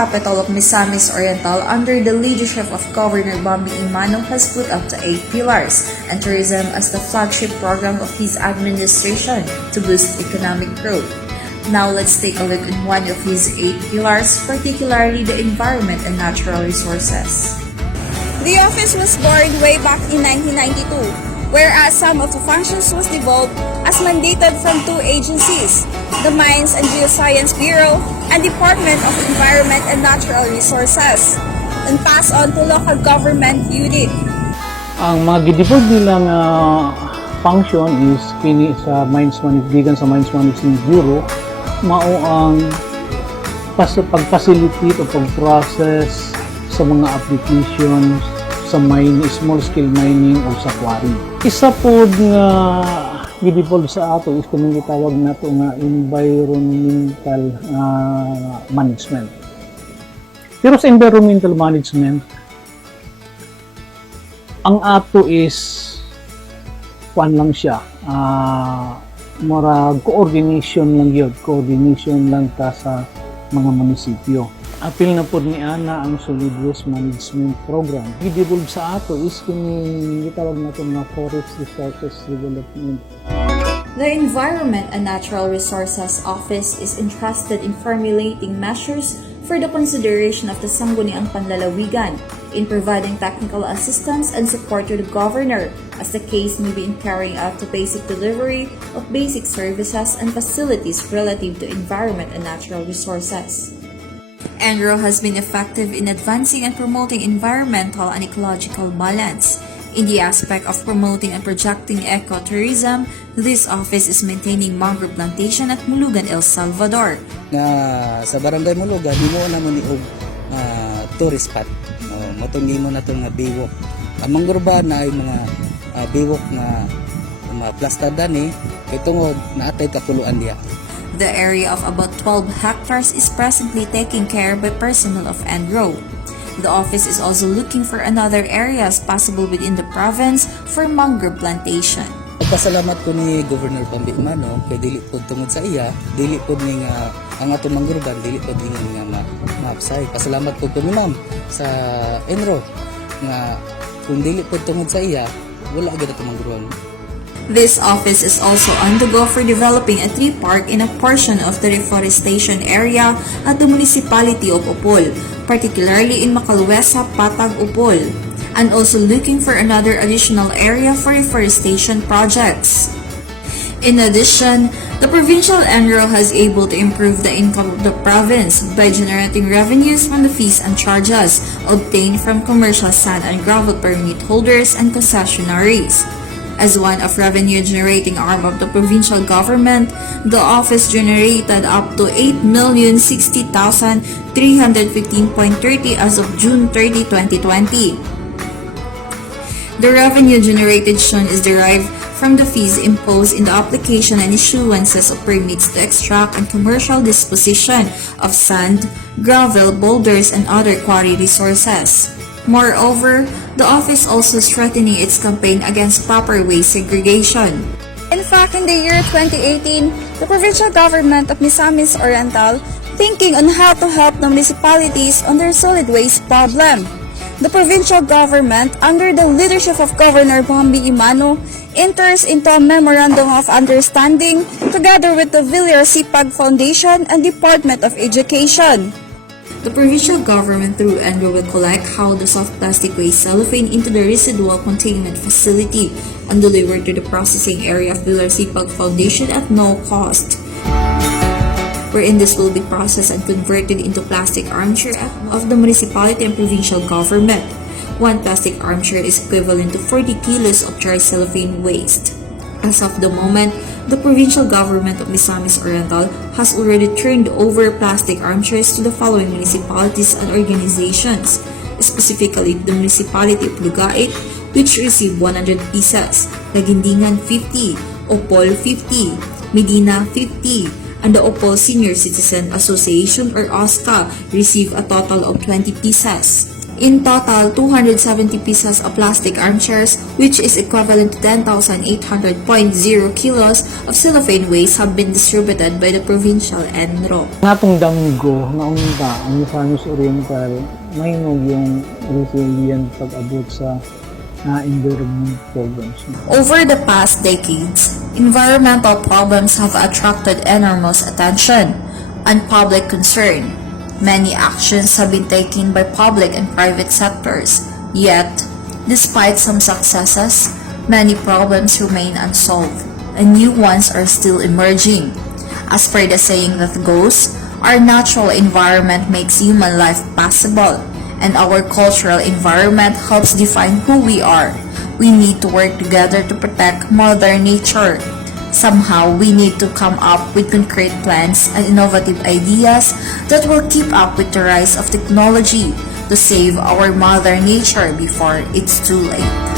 capital of Misamis Oriental under the leadership of Governor Bambi Emano has put up the 8 pillars and tourism as the flagship program of his administration to boost economic growth. Now let's take a look at one of his 8 pillars, particularly the environment and natural resources. The office was born way back in 1992, whereas some of the functions was devolved as mandated from 2 agencies, the Mines and Geoscience Bureau and Department of Environment and Natural Resources, and passed on to local government unit. Ang mga gidevolve nilang function is kini sa Mines Management sa Mines Management Bureau mao ang pag-facilitate o pag-process sa mga applications sa small scale mining o sa quarry. Isa po nga gidevolve sa ato is kanang gitawag nato nga environmental management. Pero sa environmental management, ang ato is kuan lang siya, murag coordination lang ta sa mga munisipyo. Apil na po ni Ana ang Solid Waste Management Program. Gidevolve sa ato is kini gitawag nato nga Forest Resources Development. The Environment and Natural Resources Office is entrusted in formulating measures for the consideration of the sangguniang panlalawigan, in providing technical assistance and support to the governor, as the case may be in carrying out the basic delivery of basic services and facilities relative to environment and natural resources. Engr has been effective in advancing and promoting environmental and ecological balance. In the aspect of promoting and projecting ecotourism, this office is maintaining mangrove plantation at Mulugan, El Salvador. Sa barangay Mulugan, mo naman ni tourist spot. Matungi mo na ito nga biwok. Ang mangrove na ay mga biwok na mga plastadan itong naatay kakuluan niya. The area of about 12 hectares is presently taken care by personnel of Engr. The office is also looking for another areas possible within the province for mangrove plantation. Pasalamat ko ni Governor Bambi Emano kay dili pod tungod sa iya, dili pod ni nga ang atong manggroban dili pod nga ma-upside. Pasalamat ko ni ma'am sa Engr nga kung dili pod tungod sa iya, wala gyud atong manggroban. This office is also on the go for developing a tree park in a portion of the reforestation area at the municipality of Upol, particularly in Macaluesa, Patag, Upol, and also looking for another additional area for reforestation projects. In addition, the provincial Engr has able to improve the income of the province by generating revenues from the fees and charges obtained from commercial sand and gravel permit holders and concessionaries. As one of revenue-generating arm of the provincial government, the office generated up to 8,060,315.30 as of June 30, 2020. The revenue generated shown is derived from the fees imposed in the application and issuances of permits to extract and commercial disposition of sand, gravel, boulders, and other quarry resources. Moreover, the office also strengthening its campaign against proper waste segregation. In fact, in the year 2018, the Provincial Government of Misamis Oriental thinking on how to help the municipalities on their solid waste problem. The provincial government, under the leadership of Governor Bambi Emano, enters into a Memorandum of Understanding together with the Villar-Sipag Foundation and Department of Education. The provincial government through Engr will collect how the soft plastic waste cellophane into the residual containment facility and deliver to the processing area of Villar-Sipag Foundation at no cost, wherein this will be processed and converted into plastic armchair of the municipality and provincial government. One plastic armchair is equivalent to 40 kilos of dry cellophane waste. As of the moment, the provincial government of Misamis Oriental has already turned over plastic armchairs to the following municipalities and organizations, specifically the municipality of Lugait, which received 100 pieces, Lagindingan 50, Opol 50, Medina 50, and the Opol Senior Citizen Association or OSCA received a total of 20 pieces. In total, 270 pieces of plastic armchairs, which is equivalent to 10,800.0 kilos of cellophane waste, have been distributed by the Provincial Engr. Natong damgo, naunta, ang Misamis Oriental, mainog yung resilient pag-abot sa environment programs. Over the past decades, environmental problems have attracted enormous attention and public concern. Many actions have been taken by public and private sectors, yet, despite some successes, many problems remain unsolved, and new ones are still emerging. As per the saying that goes, our natural environment makes human life possible, and our cultural environment helps define who we are. We need to work together to protect Mother Nature. Somehow, we need to come up with concrete plans and innovative ideas that will keep up with the rise of technology to save our Mother Nature before it's too late.